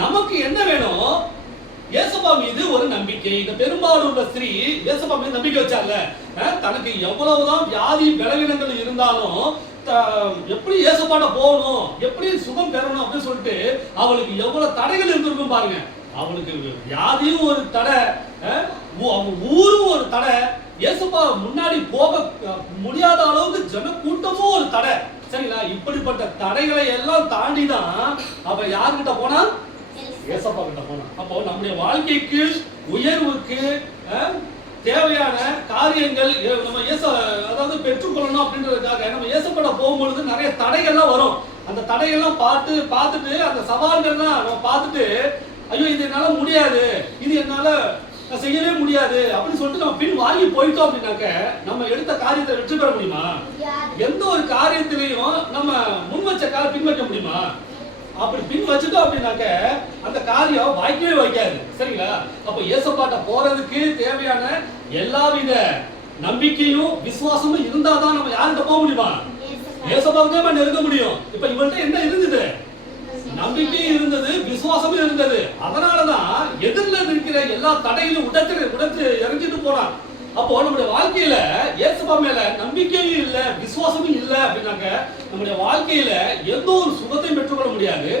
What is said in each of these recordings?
நமக்கு என்ன வேணும்? இயேசுப்பா மீது ஒரு நம்பிக்கை. இந்த பெரும்பாலுள்ள ஸ்திரீ இயேசுப்பா மீது நம்பிக்கை வச்சாங்க. தனக்கு எவ்வளவுதான் வியாதி பலவீனங்கள் இருந்தாலும் எப்படி இயேசுப்பாட்ட போகணும், எப்படி சுகம் பெறணும் அப்படின்னு சொல்லிட்டு அவளுக்கு எவ்வளவு தடைகள் இருந்திருக்கும் பாருங்க. அவளுக்கு வியாதியும் ஒரு தடை, ஊரும் ஒரு தடை, இயேசுப்பா முன்னாடி போக முடியாத அளவுக்கு ஜன கூட்டமும் ஒரு தடை. சரிங்களா? இப்படிப்பட்ட தடைகளை எல்லாம் தாண்டி தான் அவ யார்கிட்ட போனா? இயேசுப்பா கிட்ட போனா. அப்போ நம்முடைய வாழ்க்கைக்கு உயர்வுக்கு தேவையான காரியங்கள் நம்ம அதாவது பெற்றுக்கொள்ளணும் அப்படின்றதுக்காக நம்ம இயேசுப்பட போகும்பொழுது நிறைய தடைகள்லாம் வரும். அந்த தடைகள்லாம் பார்த்துட்டு அந்த சவால்கள்லாம் நம்ம பார்த்துட்டு ஐயோ இது என்னால முடியாது, இது என்னால செய்யவே முடியாது அப்படின்னு சொல்லிட்டு நம்ம பின் வாங்கி போயிட்டோம் அப்படின்னாக்க நம்ம எடுத்த காரியத்தை வெற்றி பெற முடியுமா? எந்த ஒரு காரியத்திலையும் நம்ம முன் வச்ச பின் வைக்க முடியுமா? அப்படி பின் வச்சுட்டோம் அப்படின்னாக்க அந்த காரியம் வாய்க்கவே வைக்காது. சரிங்களா? அப்ப இயேசுப்பாட்ட போறதுக்கு தேவையான எல்லாவித நம்பிக்கையும் விசுவாசமும் இருந்தாதான் நம்ம யார்கிட்ட போக முடியுமா? இயேசுப்பாவுக்கு தான் நெருங்க முடியும். இப்ப இவள்கிட்ட என்ன இருந்தது? நம்பிக்கையும் இருந்தது, விசுவாசமும் இருந்தது. அதனாலதான் எதிரில இருக்கிற எல்லா தடையிலும் உடைச்சு இறங்கிட்டு போனான். அப்போ நம்முடைய வாழ்க்கையில இயேசுப்பா மேல நம்பிக்கையும் இல்ல, விசுவாசமும் இல்ல அப்படின்னாக்க நம்முடைய வாழ்க்கையில எந்த ஒரு சுகத்தையும் பெற்றுக்கொள்ள முடியாது,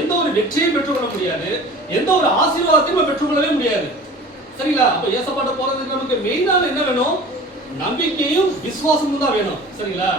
எந்த ஒரு வெற்றியையும் பெற்றுக்கொள்ள முடியாது, எந்த ஒரு ஆசீர்வாதத்தையும் பெற்றுக்கொள்ளவே முடியாது. சரிங்களா? அப்ப இயேசுப்பாட்ட போறதுக்கு நமக்கு மெயினான என்ன வேணும்? நம்பிக்கையும் விசுவாசமும் தான் வேணும். சரிங்களா?